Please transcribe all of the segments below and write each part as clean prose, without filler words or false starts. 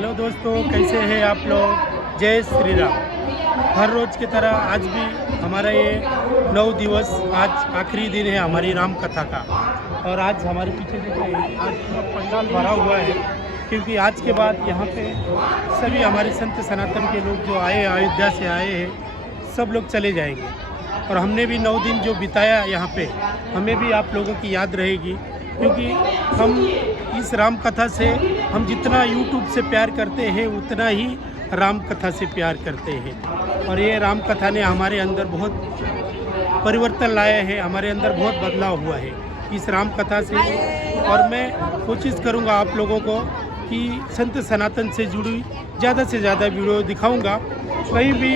Hello दोस्तों, कैसे हैं आप लोग। जय श्री राम। हर रोज़ की तरह आज भी हमारा ये 9 दिवस, आज आखिरी दिन है हमारी राम कथा का। और आज हमारे पीछे देखिए, आज पूरा पंडाल भरा हुआ है, क्योंकि आज के बाद यहाँ पे सभी हमारे संत सनातन के लोग जो आए, अयोध्या से आए हैं, सब लोग चले जाएंगे। और हमने भी 9 दिन जो बिताया यहाँ पे, हमें भी आप लोगों की याद रहेगी, क्योंकि हम इस राम कथा से हम जितना यूट्यूब से प्यार करते हैं, उतना ही राम कथा से प्यार करते हैं। और ये राम कथा ने हमारे अंदर बहुत परिवर्तन लाया है, हमारे अंदर बहुत बदलाव हुआ है इस राम कथा से। और मैं कोशिश करूँगा आप लोगों को कि संत सनातन से जुड़ी ज़्यादा से ज़्यादा वीडियो दिखाऊँगा। कहीं भी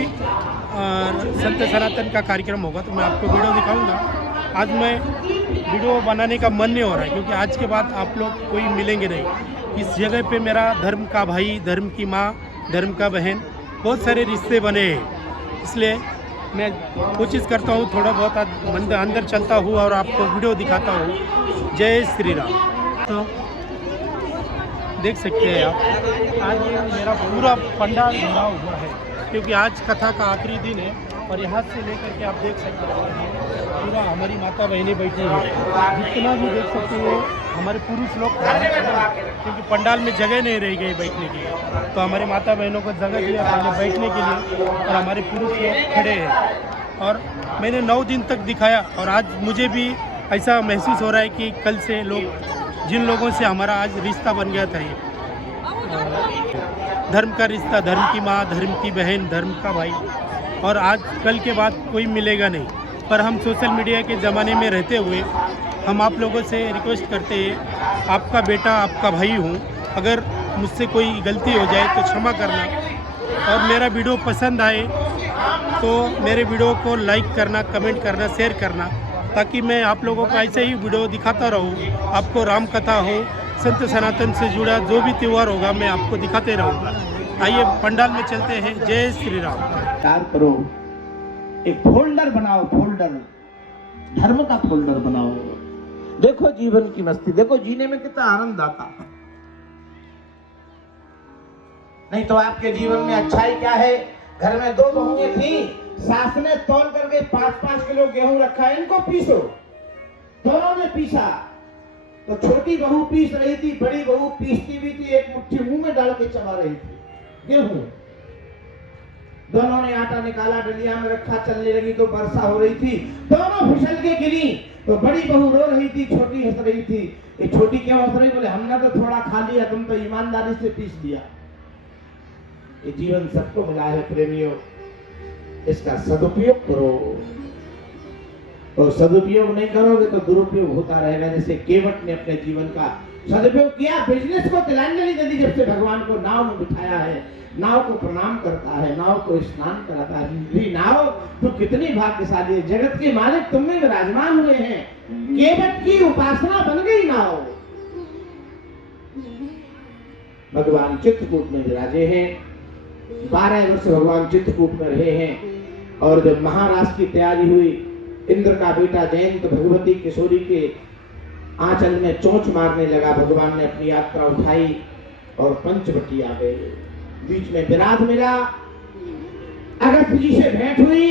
संत सनातन का कार्यक्रम होगा तो मैं आपको वीडियो दिखाऊँगा। आज मैं वीडियो बनाने का मन नहीं हो रहा है, क्योंकि आज के बाद आप लोग कोई मिलेंगे नहीं। इस जगह पे मेरा धर्म का भाई, धर्म की माँ, धर्म का बहन, बहुत सारे रिश्ते बने हैं। इसलिए मैं कोशिश करता हूँ थोड़ा बहुत अंदर चलता हूँ और आपको वीडियो दिखाता हूँ। जय श्री राम। तो देख सकते हैं आप, आज मेरा पूरा पंडाल भरा हुआ है, क्योंकि आज कथा का आखिरी दिन है। और यहाँ से लेकर के आप देख सकते हैं पूरा हमारी माता बहनें बैठी हैं। जितना भी देख सकते हैं हमारे पुरुष लोग, क्योंकि पंडाल में जगह नहीं रह गई बैठने के लिए, तो हमारे माता बहनों को जगह दिया पहले बैठने के लिए, और हमारे पुरुष लोग खड़े हैं। और मैंने 9 दिन तक दिखाया, और आज मुझे भी ऐसा महसूस हो रहा है कि कल से लोग, जिन लोगों से हमारा आज रिश्ता बन गया था, ये धर्म का रिश्ता, धर्म की माँ, धर्म की बहन, धर्म का भाई, और आज कल के बाद कोई मिलेगा नहीं। पर हम सोशल मीडिया के ज़माने में रहते हुए हम आप लोगों से रिक्वेस्ट करते हैं, आपका बेटा, आपका भाई हूँ, अगर मुझसे कोई गलती हो जाए तो क्षमा करना। और मेरा वीडियो पसंद आए तो मेरे वीडियो को लाइक करना, कमेंट करना, शेयर करना, ताकि मैं आप लोगों को ऐसे ही वीडियो दिखाता रहूँ। आपको राम कथा हो, संत सनातन से जुड़ा जो भी त्यौहार होगा, मैं आपको दिखाते रहूँगा। आइए पंडाल में चलते हैं। जय श्री राम। तैयार करो, एक फोल्डर बनाओ, फोल्डर, धर्म का फोल्डर बनाओ। देखो जीवन की मस्ती, देखो जीने में कितना आनंद आता है। नहीं तो आपके जीवन में अच्छाई क्या है। घर में 2 बहुएं थी, सास ने तौल करके 5-5 किलो गेहूं रखा, इनको पीसो। दोनों ने पीसा, तो छोटी बहू पीस रही थी, बड़ी बहू पीसती भी थी, एक मुट्ठी मुंह में डाल के चबा रही थी गेहूं। दोनों ने आटा निकाला, डलिया में रखा, चलने लगी तो वर्षा हो रही थी, दोनों फिसल के गिरी। तो बड़ी बहू रो रही थी, छोटी हंस रही थी। ये छोटी क्यों हंस रही? बोले हमने तो थोड़ा खा लिया, तुम तो ईमानदारी से पीस दिया। ये जीवन सबको मिला है प्रेमियों, इसका सदुपयोग करो। और सदुपयोग नहीं करोगे तो दुरुपयोग होता रहेगा। जैसे केवट ने अपने जीवन का सदुपयोग किया, बिजनेस को तिलांजलि दे दी। जब से भगवान को नाव में बिठाया है, नाव को प्रणाम करता है, नाव को स्नान कराता है। नाव तो कितनी भाग्यशाली है, जगत के मालिक तुम में विराजमान हुए हैं। केवट की उपासना बन गई नाव। भगवान चित्रकूट में विराजे हैं, 12 वर्ष भगवान चित्रकूट में रहे हैं। और जब महाराज की तैयारी हुई, इंद्र का बेटा जयंत भगवती किशोरी के आंचल में चोंच मारने लगा। भगवान ने अपनी यात्रा उठाई और पंचवटी आ गए। बीच में विराट मिला, अगस्त जी से भेंट हुई।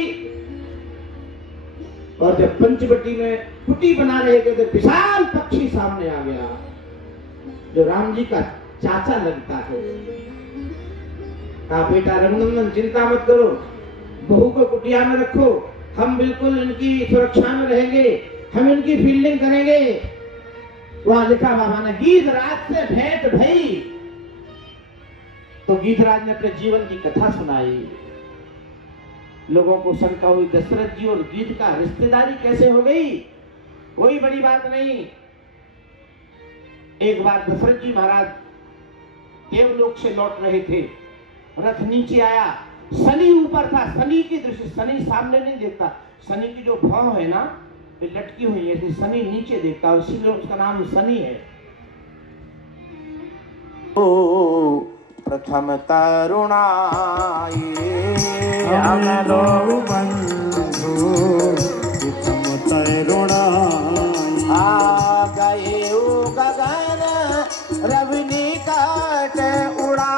और जब पंचवटी में कुटी बना रहे थे तो विशाल पक्षी सामने आ गया, जो राम जी का चाचा लगता है। कहा बेटा रघुनंदन, चिंता मत करो, बहू को कुटिया में रखो, हम बिल्कुल इनकी सुरक्षा में रहेंगे, हम इनकी फील्डिंग करेंगे। वहां लिखा बाबा ने, गीधराज से भेंट भई। तो गीधराज ने अपने जीवन की कथा सुनाई। लोगों को शंका हुई, दशरथ जी और गीध का रिश्तेदारी कैसे हो गई? कोई बड़ी बात नहीं। एक बार दशरथ जी महाराज देवलोक से लौट रहे थे, रथ नीचे आया, शनि ऊपर था। शनि की दृष्टि, शनि सामने नहीं देखता, शनि की जो भौं है ना, ये लटकी हुई है, शनि नीचे देखता है, इसीलिए उसका नाम शनि है। प्रथम तरुणाई अमलो बंधु, प्रथम तरुणाई आ गए गगन रवि निकट उड़ा।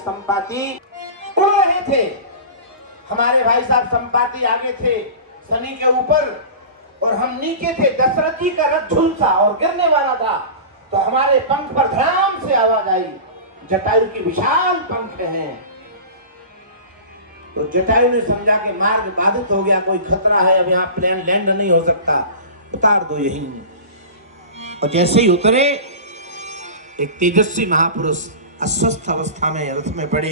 संपाति उड़ रहे थे। हमारे भाई साहब संपाति आगे थे शनि के ऊपर और हम नीचे थे। दशरथ जी का रथ झुलसा और गिरने वाला था, तो हमारे पंख पर धड़ाम से आवाज आई, जटायु की विशाल पंख हैं। तो जटायु ने समझा कि मार्ग बाधित हो गया, कोई खतरा है, अब यहाँ प्लेन लैंड नहीं हो सकता, उतार दो यहीं। और जैसे ही उतरे, एक तेजस्वी महापुरुष अस्वस्थ अवस्था में रथ में पड़े।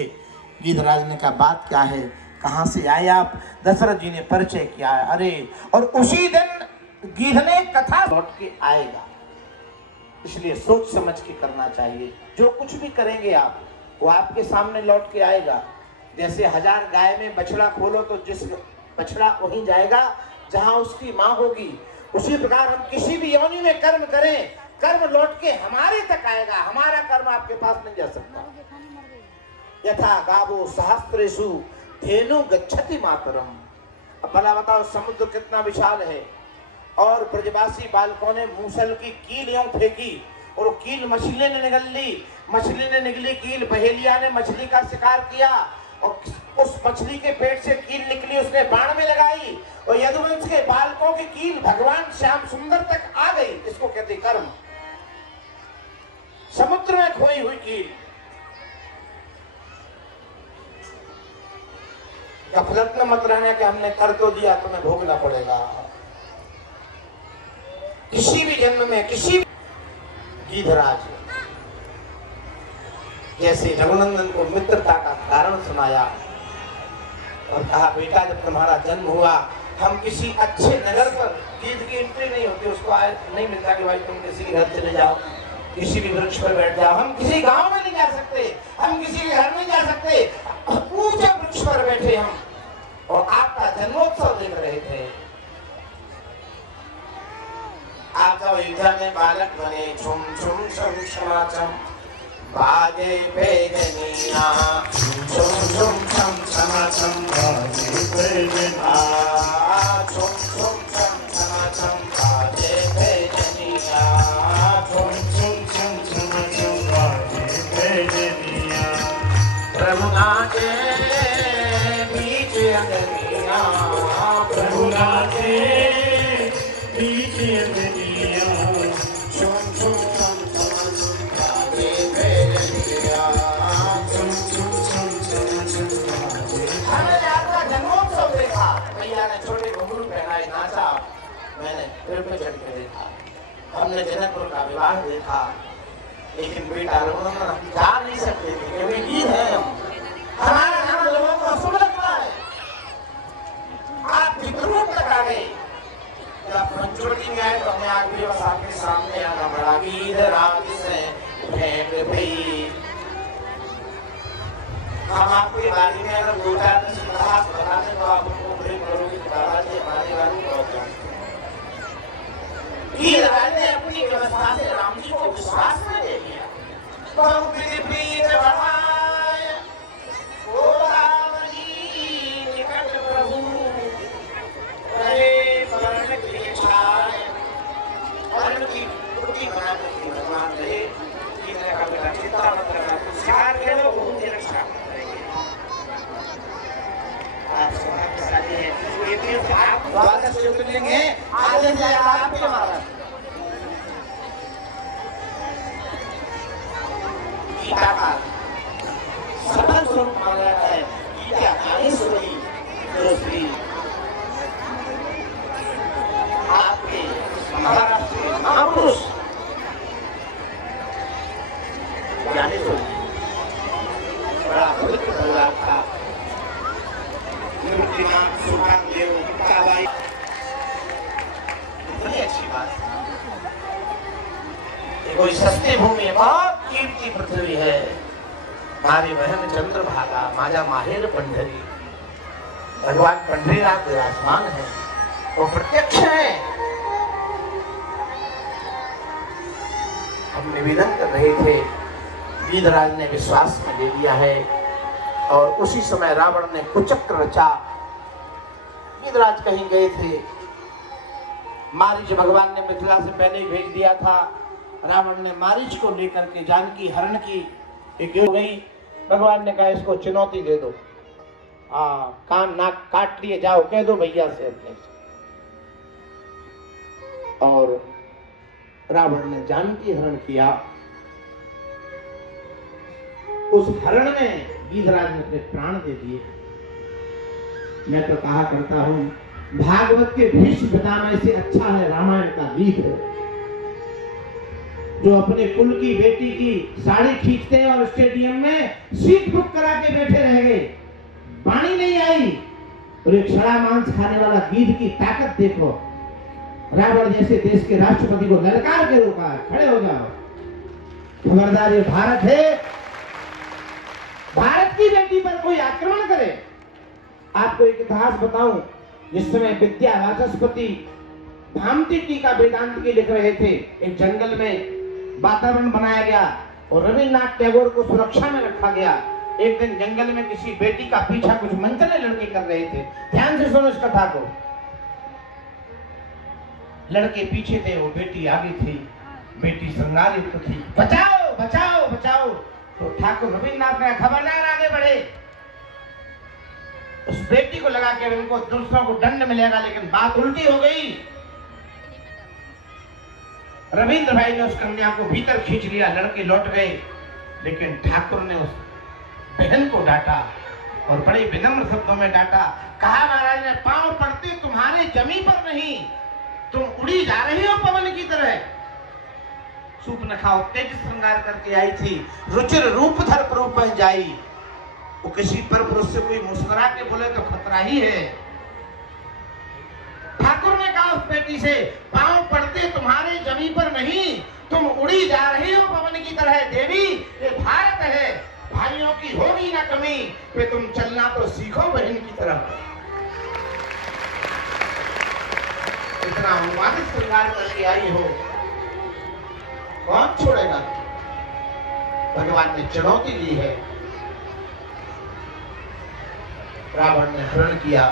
गीधराज ने कहा, बात क्या है, कहां से आए आप? दशरथ जी ने परिचय किया। अरे, और उसी दिन गीध ने कथा लौट के आएगा, इसलिए सोच समझ के करना चाहिए। जो कुछ भी करेंगे आप, वो आपके सामने लौट के आएगा। जैसे 1000 गाय में बछड़ा खोलो तो जिस बछड़ा वहीं जाएगा जहां उसकी मां होगी। उसी प्रकार हम किसी भी योनि में कर्म करें, कर्म लौट के हमारे तक आएगा, हमारा कर्म आपके पास नहीं जा सकता। यथा गावो सहस्त्रेषु धेनु गच्छति मातरम। अब भला बताओ, समुद्र कितना विशाल है, और ब्रजवासी बालकों ने मूसल की कील यूं फेंकी और कील मछली ने निगल ली। मछली ने निगली कील, बहेलिया ने मछली का शिकार किया और उस मछली के पेट से कील निकली, उसने बाण में लगाई और यदुवंश के बालकों की कील भगवान श्याम सुंदर तक आ गई। इसको कहते कर्म। समुद्र में खोई हुई कील। गफलत में मत रहना कि हमने कर तो दिया, तुम्हें भोगना पड़ेगा। किसी भी जन्म में किसी गीधराज जैसे रघुनंदन को मित्रता का कारण सुनाया और कहा, बेटा जब तुम्हारा जन्म हुआ, हम किसी अच्छे नगर पर, गीध की एंट्री नहीं होती, उसको नहीं मिलता कि भाई तुम किसी के घर चले जाओ, किसी भी वृक्ष पर बैठ जाओ। हम किसी गांव में नहीं जा सकते, हम किसी के घर नहीं जा सकते, ऊंचे वृक्ष पर बैठे हम और आपका जन्मोत्सव देख रहे थे। आप जब युद्ध में बालक बने, छुम छुम छुम क्षमाचम बाजे भेजनिया, छुम छुम छम क्षमाचम बाजे भेजनिया, छुम छुम छम क्षमाचम बाजे भेजनिया, छुम छुम छम क्षमाचम बाजे भेजनिया। प्रभु नाचे बीच अंगनिया, प्रभु नाचे बीच अंगनिया, छुम छुम छम क्षमाचम बाजे भेजनिया, छुम छुम छम क्षमाचम बाजे। हमने आपका जन्मोत्सव देखा, भैया ने छोटे घुंघरू पहनाए, नाचा, मैंने पेड़ पे चढ़ के देखा। हमने जनकपुर का विवाह देखा, लेकिन बेटा रघुनंदन हम जा नहीं सकते थे, क्योंकि गीध है हम, हमारा नाम लोगों को शुभ लगता है। आप चित्रकूट तक आ गए, जब पंचवटी में आए तो हमें आगे बस आपके सामने आना पड़ा। गीधराज से भेंट भई। हम आपके बारे में अगर 2-4 इतिहास बताते तो आप उनको प्रेम करोगे, बाबा जी हमारे बारे में बहुत जानते हैं। गीधराज ने अपनी व्यवस्था से राम जी को विश्वास में ले लिया। बहुत प्रीत बढ़ाए, ओ राम जी निकट प्रभु रहे शरण की छाए। और उनकी टूटी बनाने की भगवान रहे। गीधर का बेटा चिंता मत करना, तुम शिकार खेलो, वो मुझे रक्षा करेंगे। आप सौभाग्यशाली हैं। ये तीर्थ आप द्वादश ज्योतिर्लिंग है, आगे जाएगा आपके महाराज। गीता का सफल स्वरूप माना जाता है। गीता ज्ञानेश्वरी जो श्री आपके महाराष्ट्र के महापुरुष ज्ञानेश्वरी बड़ा पवित्र परिवार था। मूर्तिमान सुभानदेव गुप्ताबाई, बड़ी अच्छी बात। कोई सस्ती भूमि है, बहुत कीमती पृथ्वी है। हमारी बहन चंद्रभागा, माजा माहेर पंढरी, भगवान पंढरीनाथ विराजमान है, वो प्रत्यक्ष है। हम निवेदन कर रहे थे, गीधराज ने विश्वास में ले लिया है और उसी समय रावण ने कुचक्र रचा। गीधराज कहीं गए थे, मारीच भगवान ने मिथिला से पहले ही भेज दिया था। रावण ने मारीच को लेकर के जानकी हरण की एक हो गई। भगवान ने कहा इसको चुनौती दे दो, कान नाक काट लिए, जाओ कह दो भैया से अपने से। और रावण ने जानकी हरण किया। उस हरण में गीधराज ने अपने प्राण दे दिए। मैं तो कहा करता हूं, भागवत के भीष्म पितामह से अच्छा है रामायण का गीत, जो अपने कुल की बेटी की साड़ी खींचते और स्टेडियम में सीट बुक करा के बैठे रह गए, पानी नहीं आई, और एक सड़ा मांस खाने वाला गीध की ताकत देखो। रावण जैसे देश के राष्ट्रपति को ललकार के रोका, खड़े हो जाओ, खबरदार ये भारत है, भारत की बेटी पर कोई आक्रमण करे। आपको एक इतिहास बताऊं, जिस समय विद्या वाचस्पति भामती टीका वेदांत की लिख रहे थे, एक जंगल में वातावरण बनाया गया और रविन्द्रनाथ टैगोर को सुरक्षा में रखा गया। एक दिन जंगल में किसी बेटी का पीछा कुछ मंचले लड़के कर रहे थे। ध्यान से सुनो इस कथा को। लड़के पीछे थे, वो बेटी आगे थी, बेटी श्रृंगारित थी, बचाओ बचाओ बचाओ। तो ठाकुर रविन्द्रनाथ ने खबरदार आगे बढ़े। उस बेटी को लगा के इनको दूसरों को दंड मिलेगा, लेकिन बात उल्टी हो गई। रविंद्र भाई ने उस कन्या को भीतर खींच लिया, लड़के लौट गए, लेकिन ठाकुर ने उस बहन को डांटा और बड़े विनम्र शब्दों में डांटा। कहा महाराज ने, पांव पड़ते तुम्हारे जमी पर नहीं, तुम उड़ी जा रही हो पवन की तरह। सूर्पनखा तेज श्रृंगार करके आई थी, रुचिर रूप धर प्ररूप जाई। वो किसी पर पुरुष से कोई मुस्कुरा के बोले तो खतरा ही है। ठाकुर ने कहा उस बेटी से, पांव पड़ते तुम्हारे जमी पर नहीं, तुम उड़ी जा रही हो पवन की तरह। देवी, ये भारत है, भाइयों की होगी ना कमी, पे तुम चलना तो सीखो बहन की तरह। इतना अनुमानित श्रृंगार करके आई हो, कौन छोड़ेगा? भगवान ने चुनौती दी है। रावण ने हरण किया,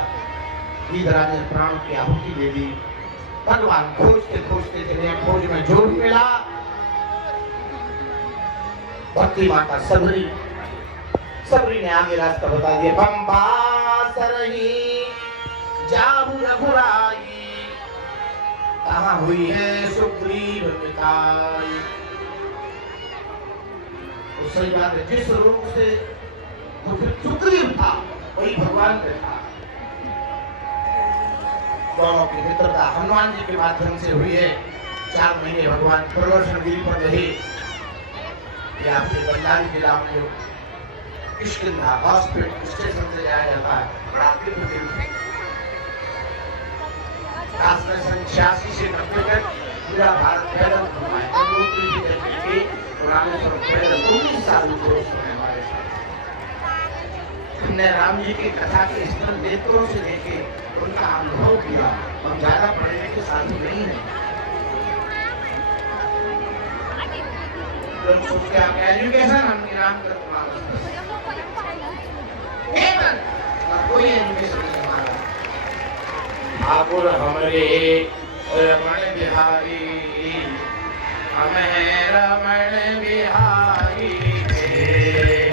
गीधराज ने प्राण की आहुति दे दी। भगवान खोजते खोजते चले, खोज में जोड़ मिला भक्ति माता सबरी। सबरी ने आगे रास्ता बता दिया। पंबा सरही जाहु रघुराई, कहाँ हुई है सुग्रीव मिताई। तो सही बात है, जिस रूप से सुग्रीव था वही भगवान पे था। दोनों की मित्रता हनुमान जी के माध्यम से हुई है। 4 महीने भगवान प्रदर्शन गिरी पर रहे। ये आपके बल्लारी जिला में किष्किंधा हॉस्पिटल स्टेशन से जाया जाता है, बड़ा तीर्थ है। 86 से 90 तक पूरा भारत पैदल घुमा है। रामेश्वर पैदल 19 साल हमारे साथ। हमने राम जी की कथा के स्थल नेत्रों से देखे, उनका अनुभव किया। हम ज्यादा पढ़ने के साधु नहीं है। लोग सोचते हैं एजुकेशन हम निराम कर कोई एजुकेशन नहीं हमारा। ठाकुर हमरे रमण बिहारी, हम हैं रमण बिहारी।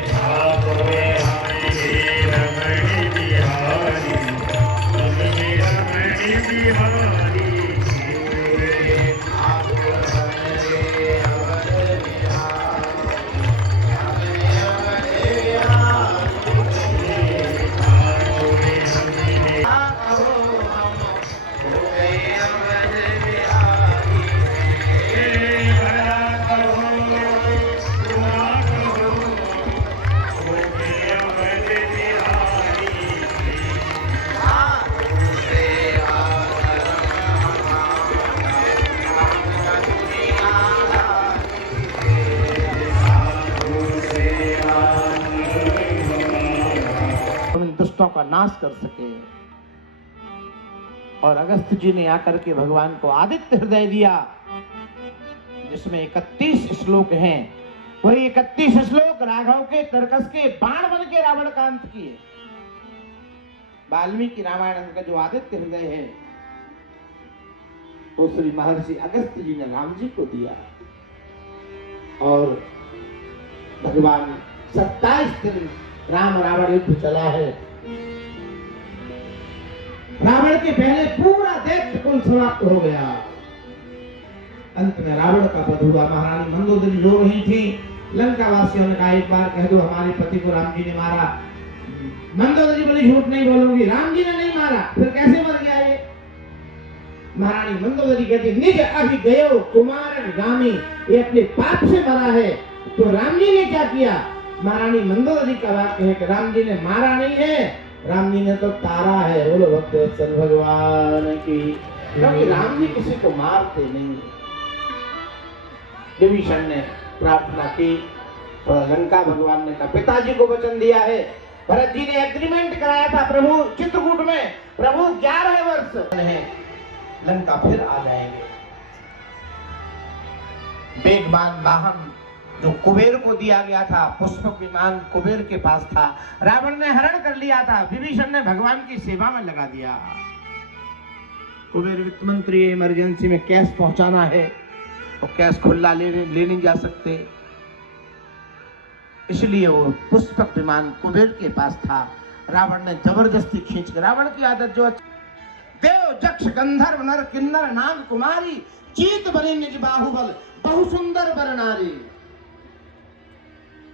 ठाकुर हमरे रमण बिहारी, हम हैं रमण बिहारी। दुष्टों का नाश कर सके। और अगस्त्य जी ने आकर के भगवान को आदित्य हृदय दिया, जिसमें 31 श्लोक हैं। वही 31 श्लोक राघव के तर्कस के बाण बन के रावण का अंत किए। वाल्मीकि रामायण का जो आदित्य हृदय है, वो श्री महर्षि अगस्त्य जी ने राम जी को दिया। और भगवान 27 दिन राम रावण युद्ध चला है। रावण के पहले पूरा दैत्य कुल समाप्त हो गया। अंत में रावण का वध हुआ। महारानी मंदोदरी रो रही थी। लंका वासियों ने कहा एक बार कह दो हमारे पति को राम जी ने मारा। मंदोदरी बोली झूठ नहीं बोलूंगी, राम जी ने नहीं मारा, फिर कैसे मर गया ये? महारानी मंदोदरी कहती निज अभि गयो कुमार गामी, ये अपने पाप से मरा है, तो राम जी ने क्या किया? महारानी मंदोदरी का वाक्य है कि राम जी ने मारा नहीं है, राम जी ने तो तारा है। बोलो भक्तवत्सल भगवान की। क्योंकि राम जी किसी को मारते नहीं। विभीषण ने प्रार्थना की तो लंका भगवान ने कहा पिताजी को वचन दिया है, भरत जी ने एग्रीमेंट कराया था प्रभु चित्रकूट में, प्रभु 11 वर्ष है, लंका फिर आ जाएंगे। वेगवान वाहन जो कुबेर को दिया गया था, पुष्पक विमान कुबेर के पास था, रावण ने हरण कर लिया था, विभीषण ने भगवान की सेवा में लगा दिया। कुबेर वित्त मंत्री इमरजेंसी में कैश पहुंचाना है, और कैश खुला ले नहीं जा सकते, इसलिए वो पुष्पक विमान कुबेर के पास था। रावण ने जबरदस्ती खींच कर, रावण की आदत जो देव जक्ष गंधर्व नर किन्नर नाग कुमारी चीत बनी निज बाहुबल बहु सुंदर बर नारी।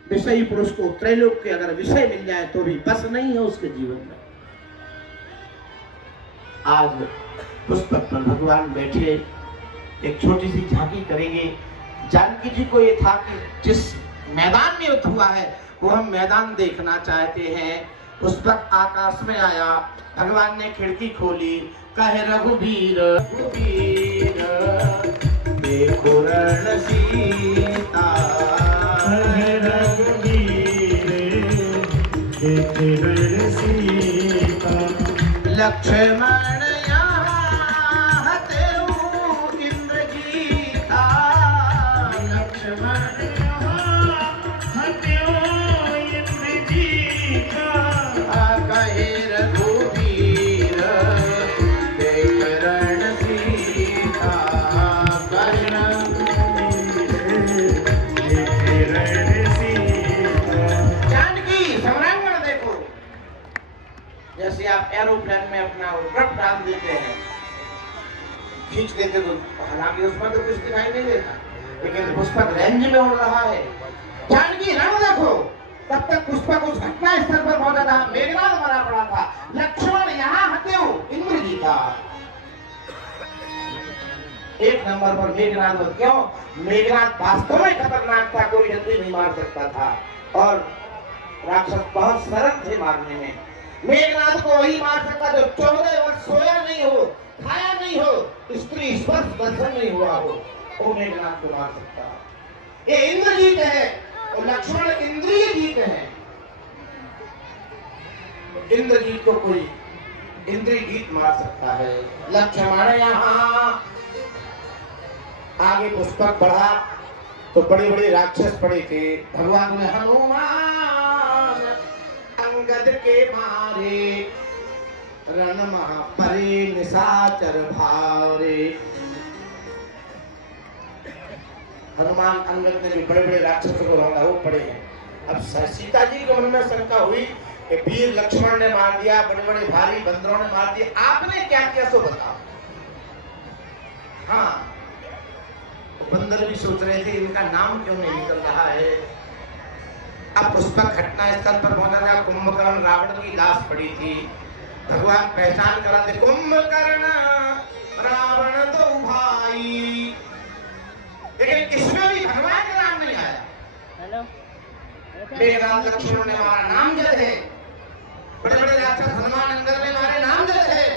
विषयी पुरुष को त्रैलोक के अगर विषय मिल जाए तो भी बस नहीं है उसके जीवन में। आज पुष्पक पर भगवान बैठे, एक छोटी सी झांकी करेंगे। जानकी जी को ये था कि जिस मैदान में युद्ध हुआ है वो हम मैदान देखना चाहते हैं। पुष्पक आकाश में आया, भगवान ने खिड़की खोली, कहे रघुवीर रघुवीर देखो रण सीता, कहे रघुवीर देखो रण सीता, लक्ष्मण एरोप्लेन में अपना रट डाल देते हैं, खींच देते तो हालांकि उसमें तो कुछ दिखाई नहीं देता, लेकिन पुष्पक रेंज में उड़ रहा है। जानकी रण देखो, तब तक पुष्पक उस घटना स्थल पर पहुंचा था, मेघनाद मरा पड़ा था, लक्ष्मण यहाँ हत्यो इंद्र जी था। एक नंबर पर मेघनाद। क्यों? मेघनाद वास्तव में खतरनाक था, कोई जल्दी नहीं मार सकता था, और राक्षस बहुत सरल थे मारने में। मेघनाद को वही मार सकता जो 14 वर्ष सोया नहीं हो, खाया नहीं हो, स्त्री स्पर्श दर्शन नहीं हुआ हो, वो मेघनाद को मार सकता। ये इंद्रजीत है और लक्ष्मण इंद्रिय जीत है। इंद्रजीत को कोई इंद्रिय जीत मार सकता है। लक्ष्मण यहाँ आगे पुष्पक बढ़ा तो बड़े बड़े राक्षस पड़े थे। भगवान ने हनुमान अंगद के मारे, रण महापरे निशाचर भारे। हनुमान अंगद ने भी बड़े बड़े राक्षसों को रोका, वो पड़े हैं। अब सीता जी को मन में शंका हुई कि वीर लक्ष्मण ने मार दिया, बड़े बड़े भारी बंदरों ने मार दिया, आपने क्या किया सो बताओ। हाँ, बंदर भी सोच रहे थे इनका नाम क्यों नहीं निकल रहा है। अब पुष्पक घटना स्थल पर पहुंचा था, कुंभकर्ण रावण की लाश पड़ी थी। भगवान पहचान करा थे, कुंभकर्ण रावण दो भाई, लेकिन इसमें भी भगवान का नाम नहीं आया। मेघनाद लक्ष्मण ने मारा, नाम जद है, बड़े बड़े राक्षस हनुमान अंगद ने मारे, नाम जद है,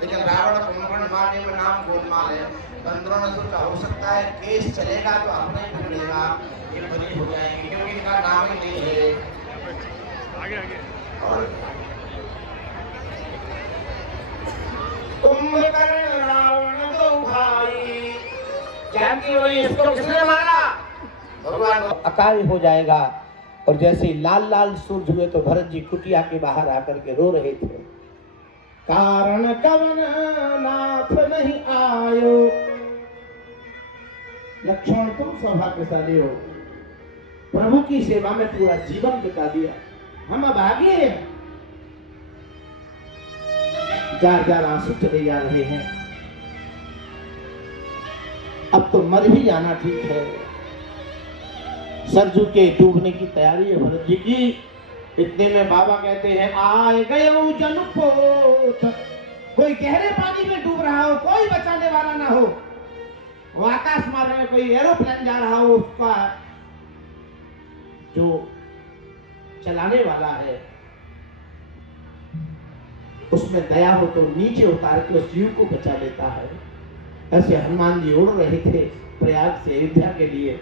लेकिन रावण कुंभकर्ण मारने में नाम गोलमाल है। बंदरों ने सोचा हो सकता है केस चलेगा तो अपना ही बिगड़ेगा, ये बरी हो जाएंगे, क्योंकि इनका नाम ही नहीं है। आगे आगे। और कुंभकर्ण रावण दो भाई, जानकी बोली इसको किसने मारा? भगवान अकाल हो जाएगा। और जैसे ही लाल लाल सूरज हुए तो भरत जी कुटिया के बाहर आकर के रो रहे थे, कारण कवन नाथ नहीं आयो। लक्ष्मण तुम सौभाग्यशाली हो, प्रभु की सेवा में पूरा जीवन बिता दिया। हम अब आगे हैं, जार जार आंसू चले जा रहे हैं। अब तो मर ही जाना ठीक है। सरजू के डूबने की तैयारी है भरत जी की। इतने में बाबा कहते हैं, आए गए जनपोत। कोई गहरे पानी में डूब रहा हो, कोई बचाने वाला ना हो, वो आकाश मार्ग में कोई एरोप्लेन जा रहा हो, उसका जो चलाने वाला है उसमें दया हो तो नीचे उतार के उस जीव को बचा लेता है। ऐसे हनुमान जी उड़ रहे थे प्रयाग से अयोध्या के लिए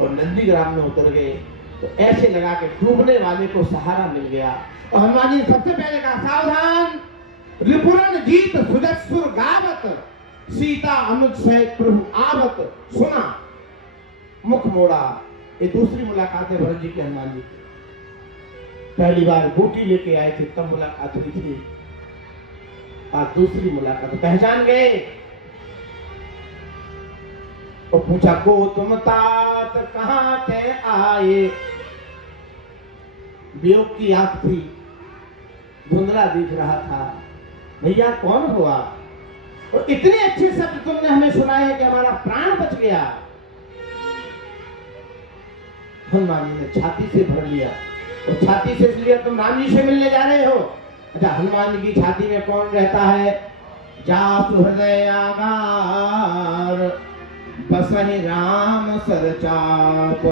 और नंदीग्राम में उतर गए तो ऐसे लगा के डूबने वाले को सहारा मिल गया। और हनुमान जी ने सबसे पहले कहा, सावधान, रिपुरन जीत सुजसुर गावत, सीता अनुज सहित प्रभु आवत। सुना, मुख मोड़ा। ये दूसरी मुलाकात है भरत जी के हनुमान जी की। पहली बार बूटी लेके आए थे तब मुलाकात हुई थी, और दूसरी मुलाकात पहचान गए। तो पूछा, को तुम तात कहां थे आए। वियोग की आंख थी, धुंधला दिख रहा था। भैया कौन हुआ? और इतने अच्छे शब्द तुमने हमें सुनाए कि हमारा प्राण बच गया। हनुमान जी ने छाती से भर लिया। और छाती से इसलिए तुम राम जी से मिलने जा रहे हो? अच्छा, हनुमान जी की छाती में कौन रहता है? जासु हृदय आगार, बसहि राम सरचाप।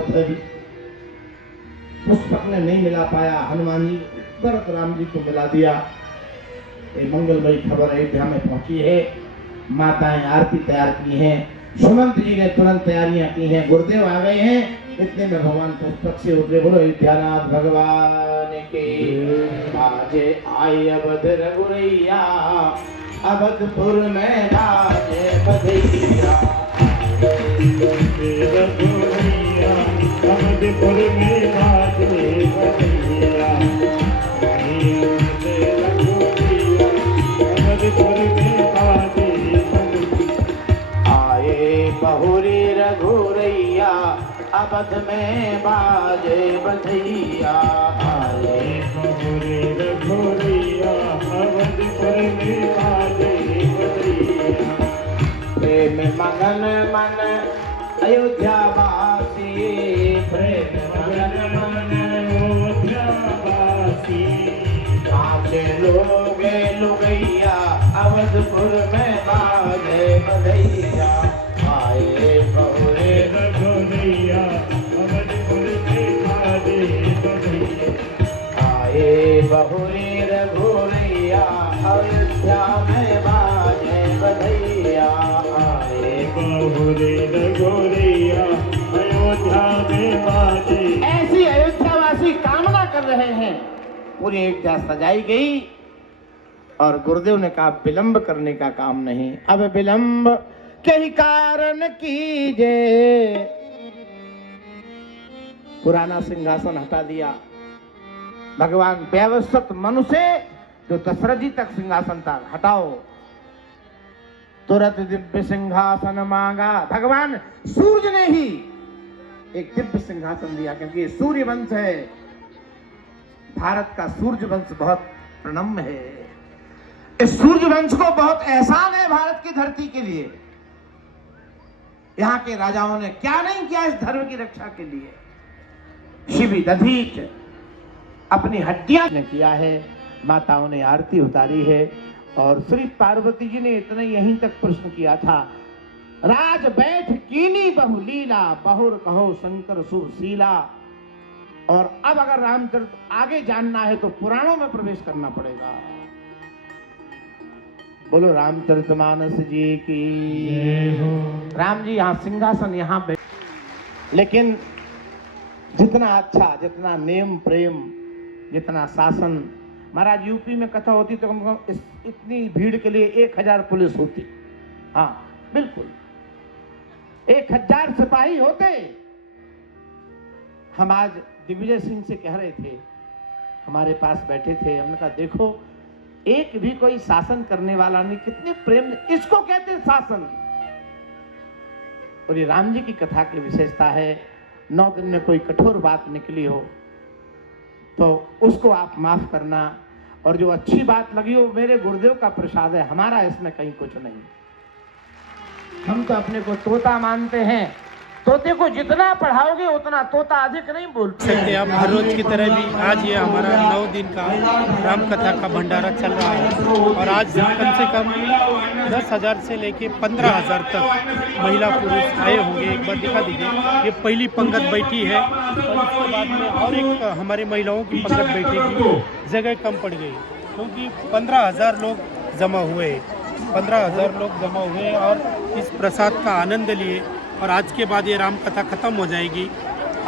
पुष्पक ने नहीं मिला पाया, हनुमान जी भरत राम जी को मिला दिया। ये मंगलमयी खबर अयोध्या में पहुंची है। माताएं आरती तैयार की हैं, सुमंत जी ने तुरंत तैयारियां की हैं, गुरुदेव आ गए हैं। इतने में भगवान पुस्तक से उतरे। बोलो अयोध्यानाथ भगवान के। बाजे आई अवध रघुरैया, अवधपुर में बाजे बधैया। रघुरैया अवधपुर में बाजे बधैया। अवधपुर में बाजे बधैया। आए बहुरी रघुरैया, अवध में बाजे बधैया। आए बहुरी रघुरैया, अवधपुर में बाजे बधैया। प्रेम मगन मन अयोध्या वासी, प्रेम मगन मन अयोध्या वासी। नाचे लोगे लुगैया, अवधपुर में बाजे बधैया। आए बहुरे रघुरैया, अवधपुर में बाजे बधैया। आए बहुरे रघुरैया, अयोध्या में बाजे बधैया। आए बहुरे रघुरैया, अयोध्या में बाजे। ऐसी अयोध्यावासी कामना कर रहे हैं। पूरी अयोध्या सजाई गई और गुरुदेव ने कहा विलंब करने का काम नहीं। अब विलंब के ही कारण कीजे। पुराना सिंहासन हटा दिया। भगवान व्यवस्थित मनुष्य जो दशरथ जी तक सिंहासन था हटाओ। तुरंत दिव्य सिंहासन मांगा। भगवान सूर्य ने ही एक दिव्य सिंहासन दिया, क्योंकि ये सूर्य वंश है। भारत का सूर्य वंश बहुत प्रणम्य है। इस सूर्य वंश को बहुत एहसान है भारत की धरती के लिए। यहाँ के राजाओं ने क्या नहीं किया इस धर्म की रक्षा के लिए। शिवी दधीच अपनी हड्डियां ने किया है। माताओं ने आरती उतारी है। और श्री पार्वती जी ने इतना यहीं तक प्रश्न किया था, राज बैठ कीनी बहु लीला, बहुर कहो शंकर सुरशीला। और अब अगर रामचरित आगे जानना है तो पुराणों में प्रवेश करना पड़ेगा। बोलो रामचरितमानस जी की जय हो। राम जी यहाँ सिंहासन यहाँ पे, लेकिन जितना अच्छा, जितना नेम प्रेम, जितना शासन। महाराज यूपी में कथा होती तो कम से कम इतनी भीड़ के लिए 1000 पुलिस होती। हाँ बिल्कुल, 1000 सिपाही होते। हम आज दिग्विजय सिंह से कह रहे थे, हमारे पास बैठे थे, हमने कहा देखो एक भी कोई शासन करने वाला नहीं, कितने प्रेम, इसको कहते हैं शासन। और ये राम जी की कथा की विशेषता है। 9 दिन में कोई कठोर बात निकली हो तो उसको आप माफ करना, और जो अच्छी बात लगी हो मेरे गुरुदेव का प्रसाद है, हमारा इसमें कहीं कुछ नहीं। हम तो अपने को तोता मानते हैं, तोते को जितना पढ़ाओगे उतना तोता अधिक नहीं बोलते सकते आप। हर रोज की तरह भी आज ये हमारा 9 दिन का राम कथा का भंडारा चल रहा है और आज कम से कम 10,000 से लेके 15,000 तक महिला पुरुष आए होंगे। एक बार दिखा दीजिए, ये पहली पंगत बैठी है और इसके बाद में और एक हमारे महिलाओं की पंगत बैठेगी। जगह कम पड़ गई क्योंकि 15,000 लोग जमा हुए, 15,000 लोग जमा हुए और इस प्रसाद का आनंद लिए। और आज के बाद ये राम कथा ख़त्म हो जाएगी।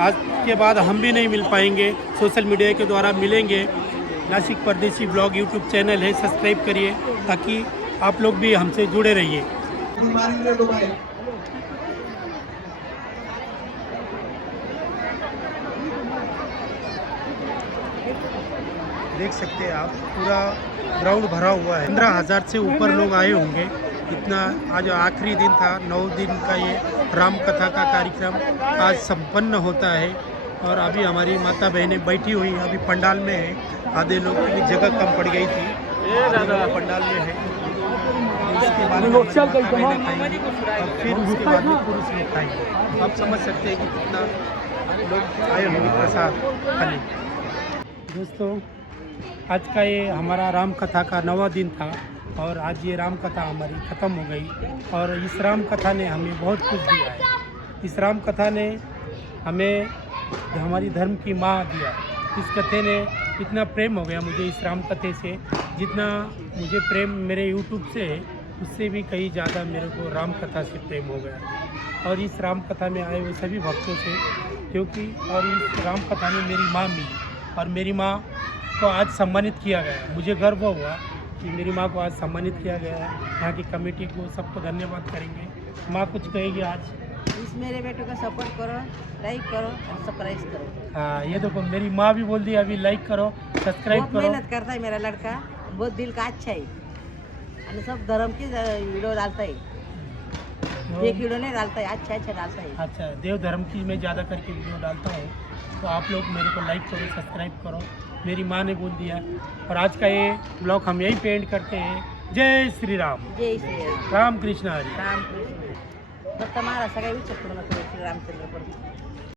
आज के बाद हम भी नहीं मिल पाएंगे, सोशल मीडिया के द्वारा मिलेंगे। नासिक परदेसी ब्लॉग यूट्यूब चैनल है, सब्सक्राइब करिए ताकि आप लोग भी हमसे जुड़े रहिए। देख सकते हैं आप, पूरा ग्राउंड भरा हुआ है। 15,000 से ऊपर लोग आए होंगे। इतना आज आखिरी दिन था, 9 दिन का ये राम कथा का कार्यक्रम आज संपन्न होता है। और अभी हमारी माता बहनें बैठी हुई अभी पंडाल में है। आधे लोग की जगह कम पड़ गई थी, आधे लोग पंडाल में है। इसके बाद में माता बहनें खाएंगी और फिर उसके बाद में पुरुष लोग खाएंगे। आप समझ सकते हैं कि कितना लोग आए होंगे प्रसाद खाने। दोस्तों, आज का ये हमारा राम कथा का 9वां दिन था और आज ये राम कथा हमारी ख़त्म हो गई। और इस राम कथा ने हमें बहुत कुछ दिया है। इस राम कथा ने हमें हमारी धर्म की माँ दिया। इस कथे ने इतना प्रेम हो गया मुझे इस राम कथे से, जितना मुझे प्रेम मेरे यूट्यूब से है उससे भी कहीं ज़्यादा मेरे को राम कथा से प्रेम हो गया। और इस राम कथा में आए हुए सभी भक्तों से, क्योंकि और इस राम कथा में मेरी माँ मिली और मेरी माँ को आज सम्मानित किया गया। मुझे गर्व हुआ कि मेरी माँ को आज सम्मानित किया गया है। यहाँ की कमेटी को सबको धन्यवाद करेंगे। माँ कुछ कहेगी आज? इस मेरे बेटे को सपोर्ट करो, लाइक करो और सब्सक्राइब करो। हाँ, ये देखो मेरी माँ भी बोल दी अभी लाइक करो, सब्सक्राइब बहुत करो। मेहनत करता है मेरा लड़का, बहुत दिल का अच्छा है और सब धर्म की वीडियो डालता है। एक वीडियो नहीं डालता है, अच्छा अच्छा डालता है। अच्छा, देव धर्म की मैं ज़्यादा करके वीडियो डालता हूँ, तो आप लोग मेरे को लाइक करो, सब्सक्राइब करो। मेरी माँ ने बोल दिया। और आज का ये ब्लॉग हम यही पेंट करते हैं। जय श्री राम, जय श्री राम, राम कृष्ण हरी। राम कृष्ण। तर तुम्हाला सगळ्या विचार करू नका श्री रामचंद्र प्रभू।